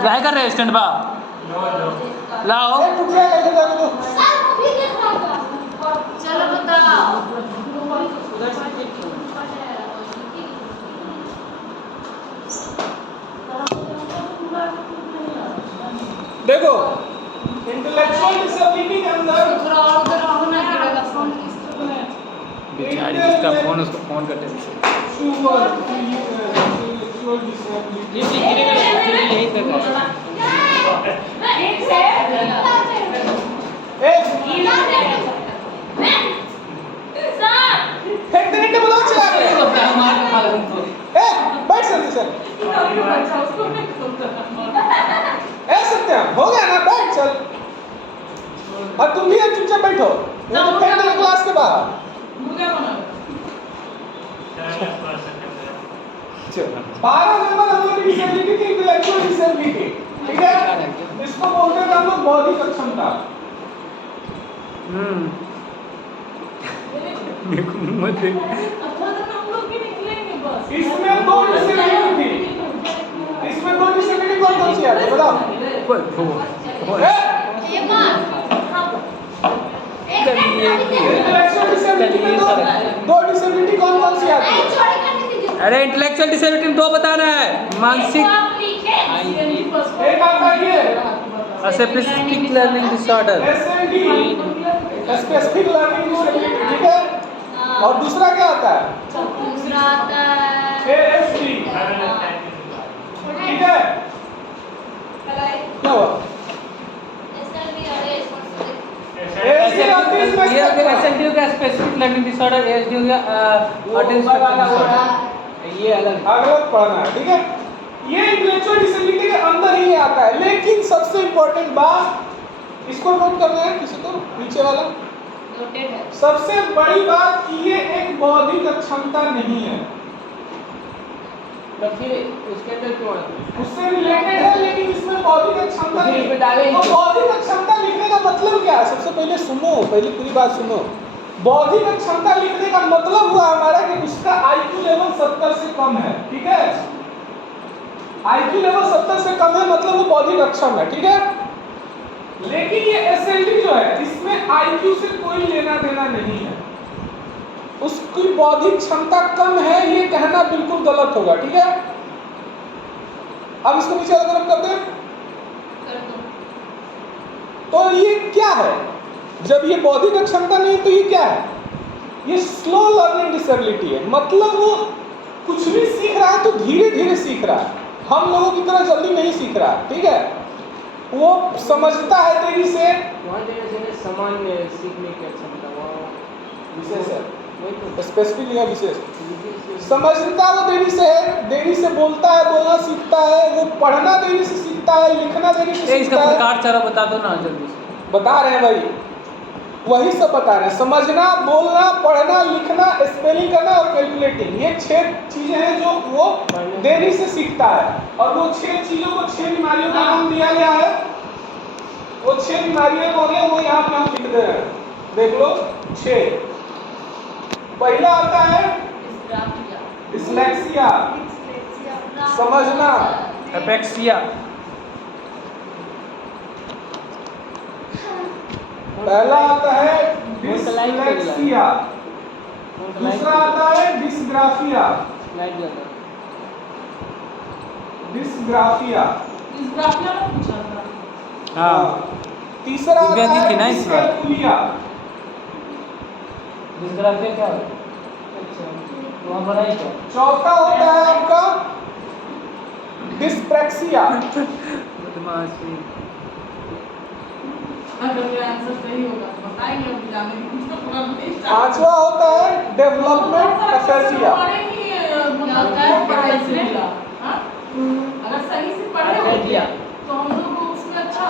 Try कर रहे stand बा लाओ। चलो बताओ। देखो इंटेलेक्चुअल डिसेबिलिटी के अंदर बेचारी जिसका फोन उसको फोन करते हैं। यही तक सत्यम हो गया ना, बैठ चल। और तुम भी चुपचाप बैठो, फेंक देना क्लास के बाहर। 12 नंबर हम लोग डिसेबिलिटी की इंटेलेक्चुअल डिसेबिलिटी, ठीक है। इसको बोलते हैं हम लोग बौद्धिक अक्षमता। इसमें दो डिसेबिलिटी थी। इसमें दो डिसेबिलिटी कौन कौन सी है बताओ। इंटेलेक्चुअल डिसेबिलिटी में दो डिसेबिलिटी कौन कौन सी आती है? अरे इंटेलेक्चुअल डिसेबिलिटी में दो बताना है। मानसिक एक आता है ये specific learning disorder, SLD specific learning disability, ठीक है। और दूसरा क्या आता है? दूसरा आता है ASD, ठीक है। क्या हुआ? SLD का स्पेसिफिक लर्निंग डिसऑर्डर, ASD का ऑटिज्म स्पेक्ट्रम डिसऑर्डर। ये अलग पढ़ना है, ठीक है। ये इंटेलेक्चुअल डिसेबिलिटी के अंदर ही आता है। लेकिन सबसे इंपॉर्टेंट बात, इसको नोट करना है किसी को, नीचे वाला नोटेड है। सबसे बड़ी बात कि ये एक बौद्धिक अक्षमता नहीं है। तो फिर उसके अंदर क्यों आती है? उससे रिलेटेड है लेकिन इसमें बौद्धिक अक्षमता नहीं है। डालेंगे। तो बौद्धिक अक्षमता लिखने का मतलब क्या है? सबसे पहले सुनो, पहले पूरी बात सुनो। बौद्धिक अक्षमता लिखने का मतलब हुआ हमारा कि उसका IQ लेवल 70 से कम है, ठीक है। IQ लेवल 70 से कम है मतलब वो बौद्धिक अक्षम है, ठीक है। लेकिन ये SLD जो है इसमें IQ से कोई लेना देना नहीं है। उसकी बौद्धिक क्षमता कम है ये कहना बिल्कुल गलत होगा, ठीक है। अब इसको नीचे वाला तरफ कर दे। तो ये क्या है? जब ये बौद्धिक अक्षमता नहीं तो ये क्या है? ये स्लो लर्निंग डिसेबिलिटी है। मतलब वो कुछ भी सीख रहा है तो धीरे धीरे सीख रहा है, हम लोगों की तरह जल्दी नहीं सीख रहा है, ठीक है। वो समझता है देरी से, सामान्य सीखने की क्षमता विशेष है, स्पेसिफिक या विशेष। समझता वो देरी से बोलता है, बोलना सीखता है, वो पढ़ना देरी से सीखता है, लिखना देरी से इसका सीखता है। प्रकार चारा बता दो ना जल्दी से। बता रहे हैं भाई, वही सब बता रहे हैं। समझना, बोलना, पढ़ना, लिखना, स्पेलिंग करना और कैलकुलेटिंग, ये 6 चीजें हैं जो वो देरी से सीखता है। और वो 6 चीजों को 6 बीमारियों का नाम दिया गया है। वो 6 बीमारियां कौन है वो यहाँ पे हम लिख दे रहे हैं, देख लो 6। पहला आता है डिस्लेक्सिया, समझना। एपेक्सिया, पहला आता है डिस्लेक्सिया, दूसरा आता है डिस्ग्राफिया, डिस्ग्राफिया, हाँ। तीसरा आता है डिस्कैलकुलिया। डिस्ग्राफिया क्या है? अच्छा, वहाँ बनाई क्या? चौथा होता है आपका डिस्प्रैक्सिया। बदमाशी। पांचवा होता है डेवलपमेंट एफेजिया। अगर सही से पढ़े तो हम लोग को उसमें अच्छा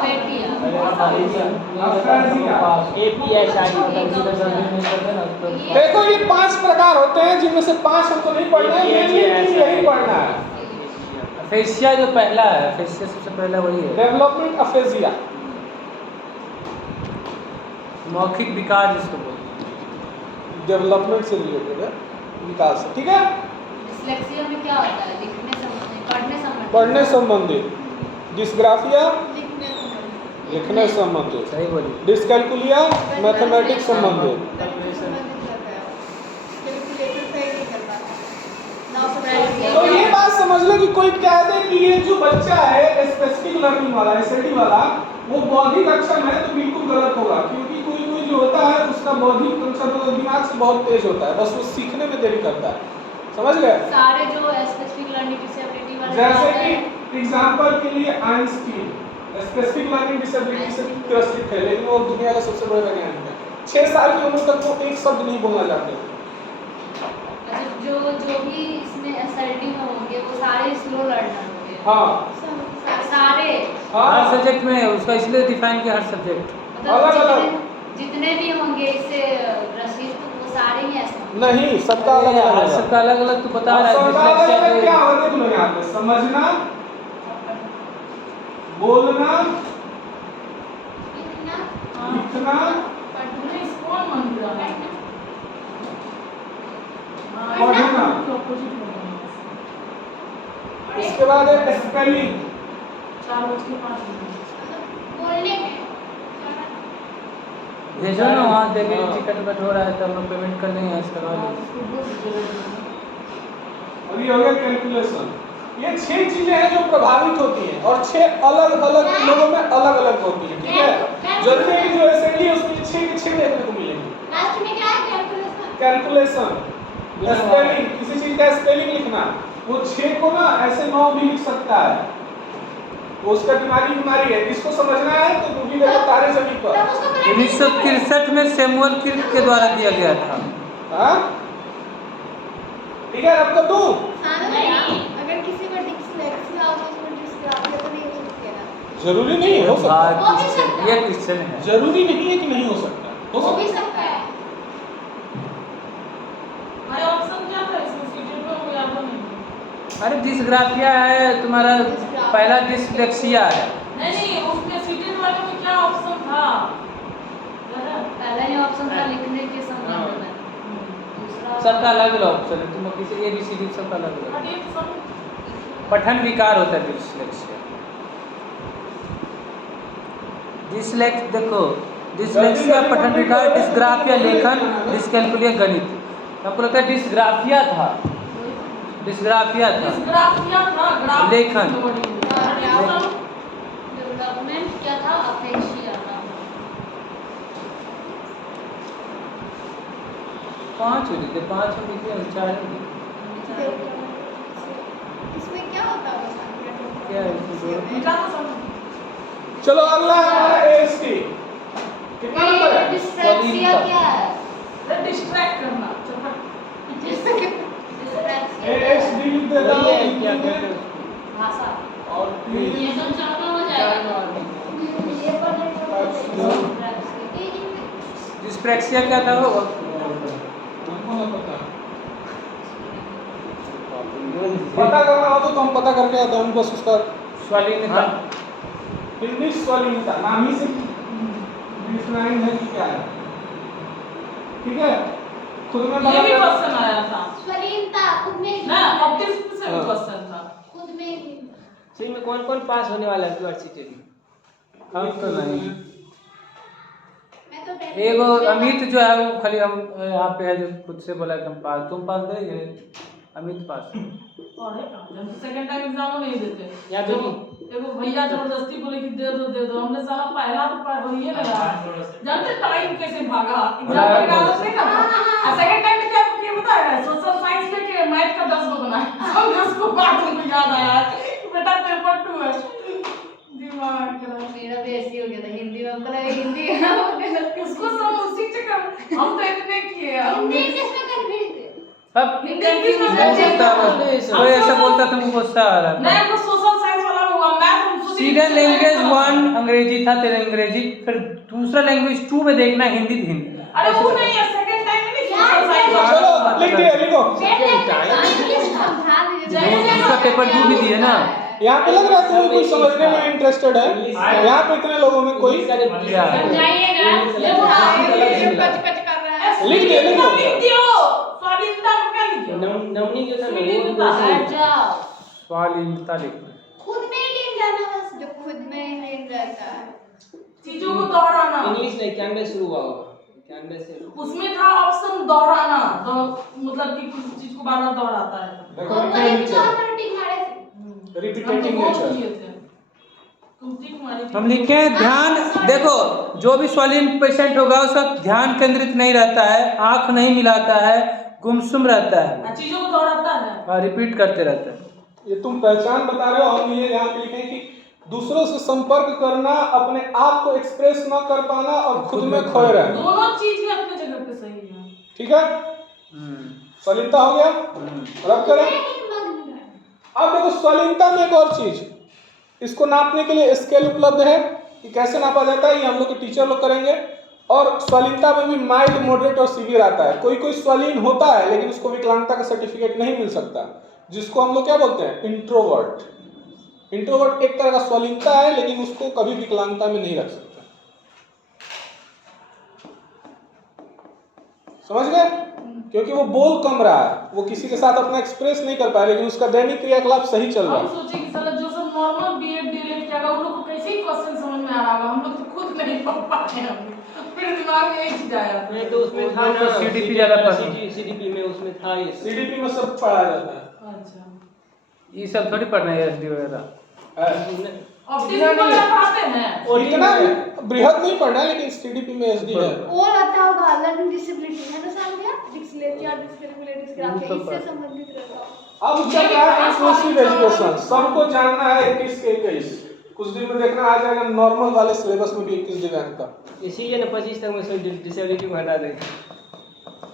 देखो ये 5 प्रकार होते हैं जिनमें से 5 हमको नहीं पढ़ना है, यही पढ़ना है। एफेसिया जो पहला है, एफेसिया सबसे पहला वही है। डेवलपमेंट एफेजिया, मौखिक विकास जिसको बोलते हैं, डेवलपमेंट से रिलेटेड है, विकास, ठीक है। डिस्लेक्सिया में क्या होता है? लिखने संबंधी, पढ़ने संबंधी। पढ़ने संबंधी डिस्ग्राफिया लिखने संबंधित। लिखने संबंधित, सही बोली। डिस्कैलकुलिया मैथमेटिक्स संबंधित। तो ये बात समझ लो कि कोई कह दे कि ये जो बच्चा है स्पेसिफिक लर्निंग वाला एसएडी वाला वो बौद्धिक अक्षम है तो बिल्कुल गलत होगा, क्योंकि कोई कोई जो होता है उसका बौद्धिक अक्षम दिमाग से बहुत तेज होता है, बस वो सीखने में देरी करता है। समझ गए? सारे जो स्पेसिफिक लर्निंग डिसेबिलिटी वाले जैसे कि एग्जांपल के लिए आइंस्टीन स्पेसिफिक लर्निंग डिसेबिलिटी से ग्रसित है, लेकिन वो दुनिया का सबसे बड़ा वैज्ञानिक है। 6 साल की उम्र तक वो एक शब्द नहीं बोलना चाहते। अच्छा, जो भी इसमें एसएलटी में होंगे वो सारे स्लो लर्नर होंगे। हाँ सारे हर सब्जेक्ट में है उसका, इसलिए डिफाइन किया हर सब्जेक्ट। अलग अलग जितने भी होंगे इससे ग्रसित वो सारे ही ऐसे होंगे। नहीं, सबका अलग अलग हर होगा। सबका अलग अलग तो बता रहा है। सबका अलग अलग dyslexia क्या जो- होता है तुम लोग यहाँ पे समझना, बोलना, लिखना, पढ़ना कौन मंत्र है? पढ़ना। इसके बाद है स्पेलिंग। बोलने में भेजो ना वहाँ देखे टिकट कट हो रहा है तो हम लोग पेमेंट कर लेंगे इसका। अभी हो गया कैलकुलेशन। ये 6 चीजें हैं जो प्रभावित होती हैं और 6 अलग अलग लोगों में अलग अलग होती हैं, ठीक है? जरूरी है कि जो एसएडी है उसमें 6 के 6 देखने को मिलेंगे। लास्ट में क्या है? कैलकुलेशन। कैलकुलेशन, स्पेलिंग, किसी चीज का स्पेलिंग लिखना, वो 6 को ना ऐसे 9 भी लिख सकता है, वो उसका दिमागी बीमारी है। इसको समझना है तो मूवी देखो तारे जमीन पर। 1963 में सैमुअल किर्क के द्वारा दिया गया था। हाँ ठीक है, अब तो दूं। अगर किसी को डिस्लेक्सिया हो तो उसको डिस्ग्राफिया तो नहीं हो सकती है ना? जरूरी नहीं हो सकता, हो भी सकता ये है। क्वेश्चन है। जरूरी नहीं है कि नहीं हो सकता, हो हो भी सकता सकता है। भाई ऑप्शन क्या था इसमें? सीटेड में वो याद नहीं। अरे डिस्ग्राफिया है तुम्हारा, पहला डिस्लेक्सिया है। नहीं उसमें सीटेड वाले में क्या ऑप्शन था? पहला ही ऑप्शन था लिखने के संबंध में। दूसरा सबका अलग अलग ऑप्शन है, तुम किसी ABCD सबका अलग अलग। हट एक सब पठन विकार होता है डिस्लेक्सिया। देखो डिस्लेक्सिया पठन विकार, डिस्ग्राफिया लेखन, डिस्कैलकुलिया गणित। आपको लगता है डिस्ग्राफिया था? डिस्ग्राफिया था डिस्ग्राफिया था, ग्राफ लेखन। डेवलपमेंट क्या था? अफेक्सिया था। 5 हो लिखे, 5 हो लिखे, 4 हो लिखे। इसमें क्या होता है? क्या है इसमें? बेटा तो सब चलो अगला है हमारा AST। कितना नंबर है? डिस्लेक्सिया क्या है? डिस्ट्रैक्ट करना। डिस्लेक्सिया ASD लिख देता हूँ क्या हिंदी कहते में। हैं उसको? भाषा। और ये सब चौका हो जाएगा। ये पढ़ने डिस्प्रेक्सिया क्या था वो? हमको ना पता करना हो तो हम पता करके आते हैं, हम बस उसका स्वालीनता। इंग्लिश स्वालीनता नाम ही से डिफाइन है कि क्या है, ठीक है? खुद में ये भी बता क्वेश्चन आया था स्वलीनता खुद में ही ना, ऑप्टिक्स से भी क्वेश्चन था। खुद में ही तो इनमें कौन कौन पास होने वाला है यूनिवर्सिटी में? हम तो नहीं। मैं तो पहले एगो अमित जो है वो खाली हम यहाँ पे है जो खुद से बोला कि हम पास, तुम पास करेंगे? अमित पास। पढ़े का जब सेकंड टाइम एग्जाम नहीं देते या जो बेटी। एगो भैया जबरदस्ती बोले कि दे दो, हमने साला पहला तो पढ़ ही लगा। जानते टाइम कैसे भागा एग्जाम का आदत नहीं था। और सेकंड टाइम में क्या किया पता है? सोशल साइंस लेके मैथ का 10 गो बनाया। हम उसको बाद में याद आया कि बेटा पेपर 2 है। दिमाग खराब। मेरा भी ऐसे ही हो गया था हिंदी में, हमको लगा हिंदी है वो गलत उसको सब उसी चक्कर हम तो इतने किए हिंदी किसमें कंफ्यूज थे? अब हिंदी में कोई ऐसा बोलता तुमको गुस्सा आ रहा था। नहीं वो सोशल साइंस वाला में हुआ मैथ हम सोचे सीधा लैंग्वेज 1 अंग्रेजी था, तेरा अंग्रेजी, फिर दूसरा लैंग्वेज 2 में देखना हिंदी थी हिंदी। अरे वो नहीं है सेकंड टाइम में नहीं सोशल साइंस वाला। चलो लिख दिया, लिखो। इंग्लिश समझा दीजिए। दूसरा पेपर 2 भी दिए ना। यहाँ पे लग रहा है तुम्हें कोई समझने में इंटरेस्टेड है? यहाँ पे इतने लोगों में कोई क्या? समझाइएगा ये वो कच कच कर रहा है। लिख दिया, लिख दिया। लिख दियो स्वाधीनता को क्या लिखियो नमनी जो था ना स्वाधीनता। वो हट जाओ। स्वालीनता लिखना। खुद में ही लीन जाना बस जो इंग्लिश नहीं 91 शुरू हुआ होगा 91 से उसमें था ऑप्शन दोहराना, मतलब कि कुछ चीज को बार बार दोहराता है। देखो और लिखा वही है जो नीचे हमने टिक मारे थे। हम तो रिपीटेटिंग बहुत नेचर। किए थे। तुम टिक मारी थी। हम लिखे हैं ध्यान, देखो जो भी स्वालिन पेशेंट होगा उसका ध्यान केंद्रित नहीं रहता है, आंख नहीं मिलाता है, गुमसुम रहता है, चीजों को दोहराता है। और रिपीट करते रहता है। ये तुम पहचान बता रहे हो, हम ये यहाँ पे लिखे हैं कि दूसरों से संपर्क करना, अपने आप को एक्सप्रेस ना कर पाना और खुद में खोए रहना। दोनों चीज ही अपने जगह पे सही है। ठीक है, स्वालीनता हो गया। रब करें। अब देखो स्वालीनता में एक और चीज, इसको नापने के लिए स्केल उपलब्ध है कि कैसे नापा जाता है, ये हम लोग के टीचर लोग करेंगे। और स्वालीनता में भी माइल्ड, मॉडरेट और सीवियर आता है। कोई कोई स्वालीन होता है लेकिन उसको विकलांगता का सर्टिफिकेट नहीं मिल सकता, जिसको हम लोग क्या बोलते हैं, इंट्रोवर्ट। इंट्रोवर्ट एक तरह का स्वालीनता है लेकिन उसको कभी विकलांगता में नहीं रख सकता। समझ गए? क्योंकि वो बोल कम रहा है, वो किसी के साथ अपना एक्सप्रेस नहीं कर पाया, लेकिन उसका दैनिक क्रियाकलाप सही चल रहा हम है। सोचे कि साला जो सब नॉर्मल बीएड डीएलएड किया उन लोग को कैसे ही क्वेश्चन समझ में आ रहा होगा, हम लोग तो खुद नहीं पढ़ पाए हैं। फिर दिमाग में एक चीज आया। नहीं तो उसमें था ना सीडीपी ज्यादा पसंद, सीडीपी में उसमें था ये सीडीपी में सब पढ़ाया जाता है। अच्छा, ये सब थोड़ी पढ़ना है, एसडी वगैरह। ऑप्टिक्स को पढ़ाते हैं। और इतना बृहद नहीं पढ़ना है, लेकिन सीडीपी में एसडी है। और आता होगा लर्निंग डिसेबिलिटी है ना, समझ गया, डिस्लेक्सिया, डिस्कैलकुलेट, डिस्ग्राफिया, इससे संबंधित रहता है। अब चल रहा है इंक्लूसिव एजुकेशन, सबको जानना है 21 के 21। कुछ दिन में देखना आ जाएगा नॉर्मल वाले सिलेबस में भी 21 दिव्यांग का। इसीलिए ना 25 तक में डिसेबिलिटी को हटा देंगे।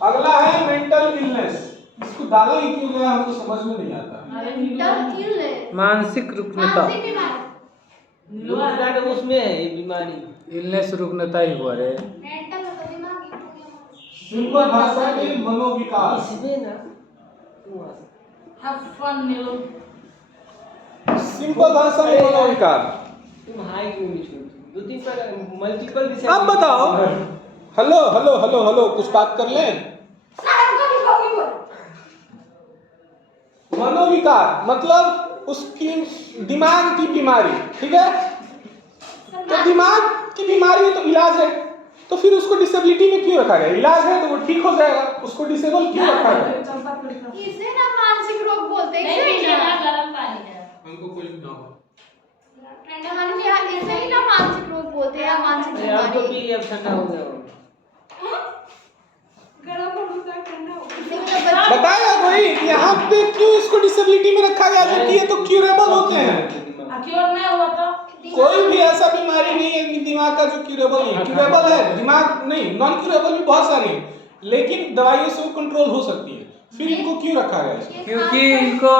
अगला है मेंटल इलनेस। इसको डाला ही क्यों गया हमको समझ में नहीं आता। मेंटल इलनेस, मानसिक रुग्णता, मानसिक बीमारी, रुग्णता तो उसमें है ये बीमारी। इलनेस रुग्णता ही हुआ रे। मेंटल मतलब दिमागी प्रॉब्लम। सिंपल भाषा में मनोविकार। इसमें ना हैव फन नीलू। सिंपल भाषा में मनोविकार। तुम हाई क्यों नहीं छोड़ती? 2-3 पर मल्टीपल अब बताओ, हेलो हेलो हेलो हेलो, कुछ बात कर लें। मनोविकार मतलब उसकी दिमाग की बीमारी, ठीक है? तो दिमाग की बीमारी है तो इलाज है, तो फिर उसको डिसेबिलिटी में क्यों रखा गया? इलाज है तो वो ठीक हो जाएगा, उसको डिसेबल क्यों रखा गया? इसे ना मानसिक रोग बोलते हैं। नहीं पीजिए ना गर्म पानी है। हमको कोई ना हो। ठंडा पानी पिया, इसे ही ना मानसिक रोग बोलते हैं, मानसिक अरे अब तो बीमारी। पी अब ठंडा हो गया होगा। गरम होता है, ठंडा होता है। बताया वही, यहाँ पे क्यों इसको डिसेबिलिटी में रखा गया, जबकि ये तो क्यूरेबल होते हैं। क्योर नहीं हुआ था। कोई भी ऐसा बीमारी नहीं है दिमाग का जो क्यूरेबल नहीं है। क्यूरेबल है दिमाग नहीं, नॉन क्यूरेबल भी बहुत सारी है, लेकिन दवाइयों से वो कंट्रोल हो सकती है। फिर इनको क्यों रखा गया इसको? क्योंकि इनको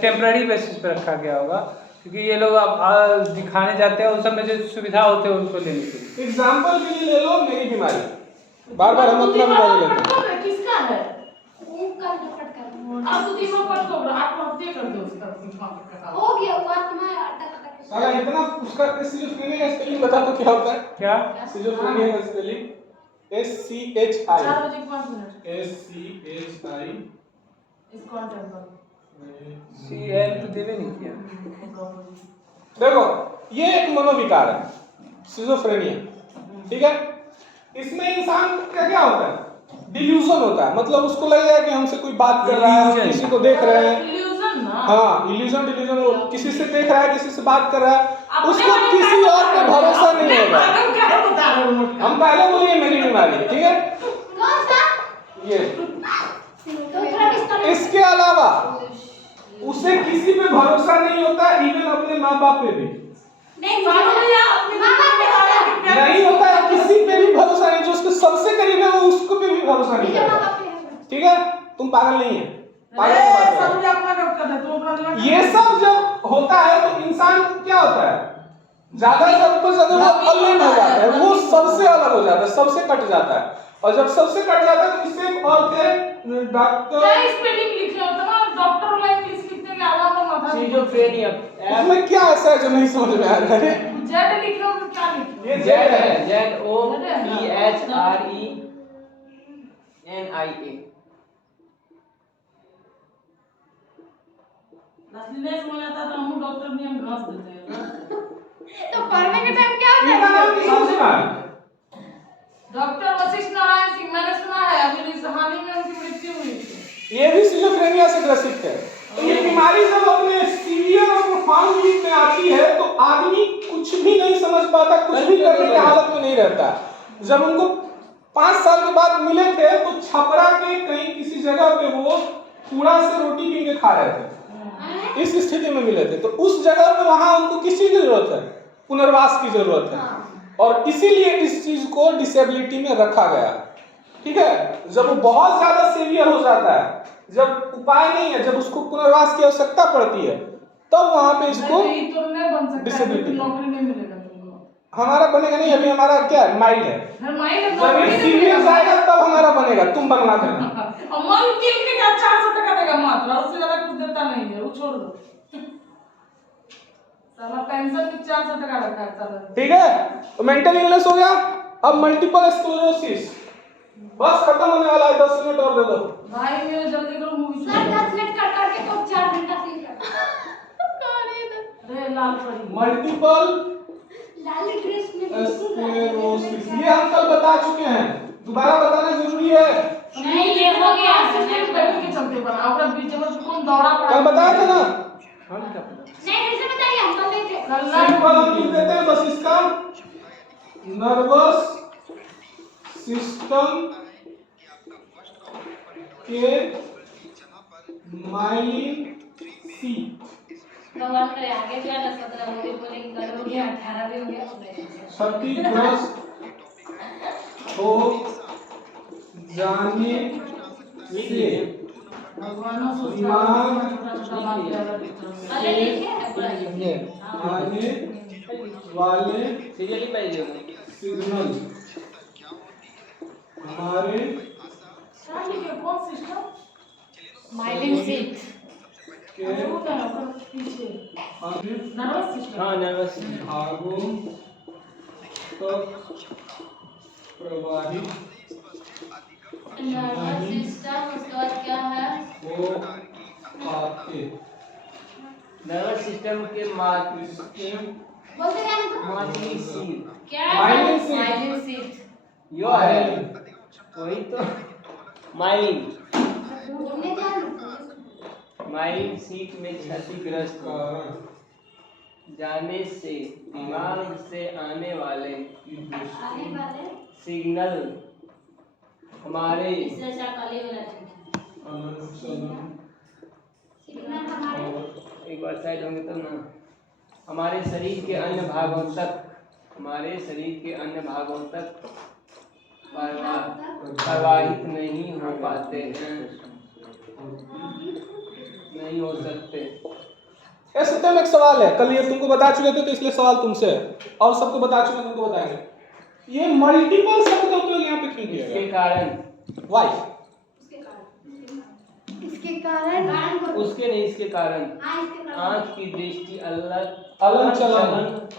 टेम्पररी बेसिस पे रखा गया होगा, क्योंकि ये लोग अब दिखाने जाते हैं, उस सब में जो सुविधा होते हैं उनको लेने के लिए। एग्जाम्पल के लिए ले लो मेरी बीमारी, बार बार हम अपना बीमारी लेते हैं। किसका है? ऊपर दुपट कर आप तो तीनों पर तो आत्महत्या कर दो उसका। हो गया, हुआ तुम्हारा अटक अटक। साला इतना उसका सिजोफ्रेनिया का स्पेलिंग बता तो क्या होता है? क्या? सिजोफ्रेनिया का स्पेलिंग SCHI 4 बजे 5 मिनट। SCHI। इस कांटेक्ट पर CL तो देवे नहीं किया। देखो ये एक मनोविकार है, सिजोफ्रेनिया, ठीक है? इसमें इंसान का क्या होता है, डिल्यूजन होता है, मतलब उसको लगेगा कि हमसे कोई बात कर रहा है, हम किसी को देख रहे हैं। इल्यूजन ना। हाँ, इल्यूजन, वो किसी से देख रहा है, किसी से बात कर रहा है, उसको किसी और पे भरोसा नहीं होगा। हम क्या बता रहे हो? हम पहले बोलिए मेरी बीमारी है, ठीक है? कौन सा? ये तो थोड़ा डिस्टर्ब। इसके अलावा उसे किसी पे भरोसा नहीं होता, इवन अपने माँ बाप पे भी नहीं, फाइनली अपने माँ बाप पे होता है। नहीं होता है, किसी पे भी भरोसा नहीं, जो उसके सबसे करीब है वो उसको पे भी भरोसा नहीं मेरे माँ करता, बाप पे है। ठीक है? तुम पागल नहीं है, पागल अरे की बात है। सब अपना काम कर रहे तुम अपना दिमाग। ये सब जब होता है तो इंसान क्या होता है, ज्यादा वो अलग हो जाता है, वो सबसे अलग हो जाता है, सबसे कट जाता है। और जब सबसे कट जाता है तो इससे और थे क्या डॉक्टर, स्पेलिंग लिखे होता ना, डॉक्टर वाला इंग्लिश लिखते के आधा तो माथा सिजोफ्रेनिया इसमें क्या ऐसा है जो नहीं समझ में आ रहा है? जेड लिखे हो तो क्या लिखे? ये जेड जेड है, है। ZOPHRENIA। असली नहीं समझ आता तो हम डॉक्टर भी हम घास देते हैं। तो पढ़ने के टाइम क्या होता इनका नाम है? नहीं समझना है, डॉक्टर वशिष्ठ नारायण सिंह, मैंने सुना है अभी हाल ही में उनकी मृत्यु हुई थी। ये भी सिजोफ्रेनिया से ग्रसित है। तो ये बीमारी जब अपने सीवियर और प्रोफाउंड रूप में आती है तो आदमी कुछ भी नहीं समझ पाता, कुछ भी करने की हालत में नहीं रहता। जब उनको 5 साल के बाद मिले थे तो छपरा के कहीं किसी जगह पे वो कूड़ा से रोटी बीन के खा रहे थे, इस स्थिति में मिले थे। तो उस जगह पे वहां उनको किसी की जरूरत है, पुनर्वास की जरूरत है, और इसीलिए इस चीज को डिसेबिलिटी में रखा गया। ठीक है, जब वो बहुत ज्यादा सीवियर हो जाता है, जब उपाय नहीं है, जब उसको पुनर्वास की आवश्यकता पड़ती है, तब वहां पे इसको डिसेबिलिटी। नौकरी नहीं मिलेगा तुमको। हमारा बनेगा नहीं, अभी हमारा क्या है, माइल्ड है। जब ये सीरियस आएगा तब हमारा बनेगा, तुम बनवा देना। और मन किल के क्या 400 टका देगा मात्र, उससे ज्यादा कुछ देता नहीं है, वो छोड़ दो। साला पेंशन भी 400 टका रखा है साला। ठीक है, तो मेंटल इलनेस हो गया। अब मल्टीपल स्क्लेरोसिस, बस खत्म होने वाला है, 10 मिनट और दे दो भाई मेरे जल्दी करो मूवी। सर 10 मिनट कर करके तो 4 घंटा सीख अरे लाल परी मल्टीपल लाली ड्रेस में स्क्लेरोसिस, ये हम कल बता चुके हैं, दोबारा बताना जरूरी है। नहीं ये हो गया सिर्फ बैठ के चलते बना ओकरा बीच में कौन दौड़ा पड़ा। कल बताया था ना, नहीं फिर से बताइए, हम तो नहीं थे। सिंपल हम लिख देते हैं बस इसका, नर्वस सिस्टम के माइलिन सीट भगवान करे आगे जो है ना 17 हो गए, बोले कि कल हो गया 18 भी हो गया। क्षतिग्रस्त हो जाने से भगवान अरे लिखे है पूरा ये। आने वाले सीरियली पाइए सिग्नल हमारे कौन सिस्टम माइलिन सीट के पीछे अन्य नर्वस सिस्टम। हाँ नर्वस भागों तक प्रवाहित नर्वस सिस्टम, उसके बाद क्या है? हो पाते। नर्वस सिस्टम के बोलते क्या है? माइलिन सीट क्या है? Myelin sheath. Myelin sheath. यो है वही तो माइलिन तुमने क्या? माइलिन सीट में क्षतिग्रस्त कारण जाने से दिमाग से आने वाले आने वाले सिग्नल हमारे इससे अच्छा काली वाला ठीक है। अनुचलन सिग्नल हमारे एक बार साइड होंगे तब ना हमारे शरीर के अन्य भागों तक प्रवाहित नहीं हो पाते हैं, नहीं हो सकते। ये सत्यम एक सवाल है, कल ये तुमको बता चुके थे तो इसलिए सवाल तुमसे है, और सबको बता चुके तुमको बताएंगे। ये मल्टीपल शब्द का उपयोग यहाँ पे क्यों किया इसके गया? कारण वाई? इसके कारण उसके नहीं इसके कारण इसके कारण आँख की दृष्टि अलग चलन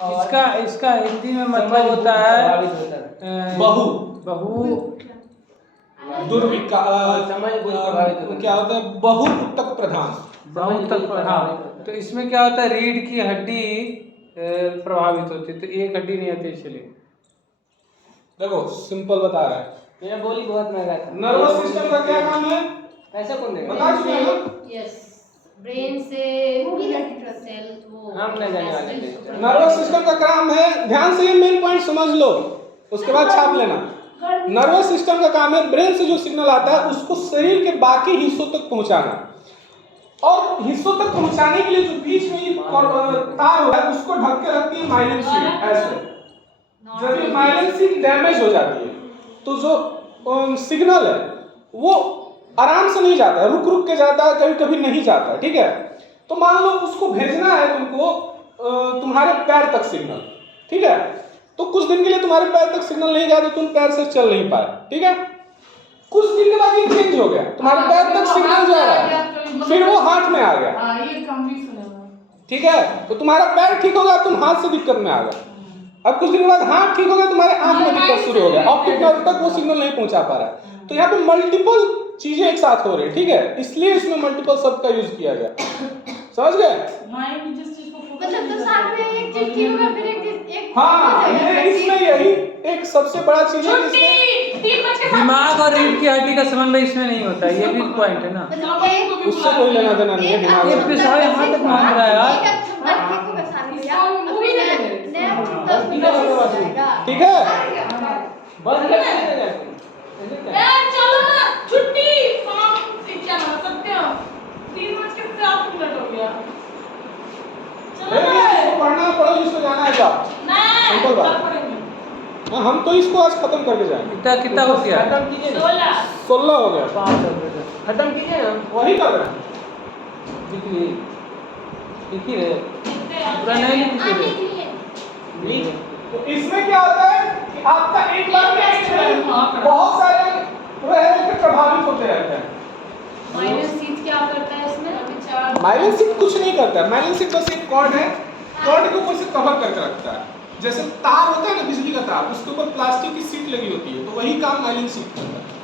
और इसका हिंदी में मतलब होता है प्रभावित होता है। बहु दुर्विकार, समझ बुझ प्रभावित होता है। क्या होता है, बहुतक प्रधान। बहुत तक हाँ, तो इसमें क्या होता है, रीढ़ की हड्डी प्रभावित होती है, तो एक हड्डी नहीं आती इसलिए। देखो सिंपल बता रहा है, मेरा बोली बहुत महंगा था। नर्वस सिस्टम का क्या काम है, ऐसा कौन देगा? बता चुके हैं ना। यस ब्रेन से सेल वो हम न जाने वाले थे। नर्वस सिस्टम का काम है, ध्यान से ये मेन पॉइंट समझ लो, उसके बाद छाप लेना। नर्वस सिस्टम का काम है ब्रेन से जो सिग्नल आता है उसको शरीर के बाकी हिस्सों तक पहुंचाना, और हिस्सों तक पहुंचाने के लिए जो बीच में ये तार होता है उसको ढक के रखती है माइलिन शीट। ऐसे जब ये माइलिन शीट डैमेज हो जाती है तो जो सिग्नल है वो आराम से नहीं जाता है, रुक रुक के जाता है, कभी कभी नहीं जाता है। ठीक है, तो मान लो उसको भेजना है तुमको तुम्हारे पैर तक सिग्नल, ठीक है, तो कुछ दिन के लिए तुम्हारे पैर तक सिग्नल नहीं गया तो तुम पैर से चल नहीं पाए। ठीक है, कुछ दिन के बाद ये चेंज हो गया, तुम्हारे पैर तक सिग्नल जा रहा है, फिर वो हाथ में आ गया। हाँ ये कम भी सुना। ठीक है, तो तुम्हारा पैर ठीक हो गया, तुम हाथ से दिक्कत में आ गए। अब कुछ दिन के बाद हाथ ठीक हो गया, तुम्हारे आंख में दिक्कत शुरू हो गया, ऑप्टिक नर्व तक वो सिग्नल नहीं पहुंचा पा रहा है। तो यहाँ पे मल्टीपल चीजें एक साथ हो रही है। ठीक है, इसलिए इसमें मल्टीपल शब्द का यूज किया गया। समझ गए? माइंड जिस चीज को फोकस मतलब तो साथ में एक चीज की होगा, फिर एक हाँ ये इसमें यही एक सबसे बड़ा चीज है कि छुट्टी इसमें 3:07 दिमाग और रीढ़ की हड्डी का समन्वय इसमें नहीं होता, ये भी पॉइंट है ना। मतलब एक उससे कोई लेना देना नहीं है दिमाग ये से। पिसाब यहाँ तक मांग रहा है यार। एक अच्छा ठीक को बसा दिया इसको मूवी अभी देख ले। नया 10 मिनट हो जाएगा ठीक है बंद कर देना जाके ऐसे क्या ए चलो ना छुट्टी शाम से क्या ना सत्य 3:07 हो गया चलो फिर ना इसको पढ़ना पढ़ो, जिसको जाना है जाओ। नहीं सिंपल बात। कल पढ़ेंगे हाँ, हम तो इसको आज खत्म करके जाएंगे। कितना कितना हो गया? खत्म कीजिए ना 16 16 हो गया, खत्म कीजिए ना वही कर रहे हैं। लिखिए, लिखिए रे, कितने पूरा नहीं लिखिए आने रे। के लिए लिख तो इसमें क्या होता है कि आपका एक बार में इसमें बहुत सारे वह प्रभावित होते रहते हैं। -6 क्या करता है इसमें विचार माइलिन सीट कुछ नहीं करता है, माइलिन सीट बस एक कॉर्ड है, कॉर्ड के ऊपर से कवर करके रखता है। जैसे तार होता है ना बिजली का तार, उसके ऊपर प्लास्टिक की सीट लगी होती है, तो वही काम माइलिन सीट करता है।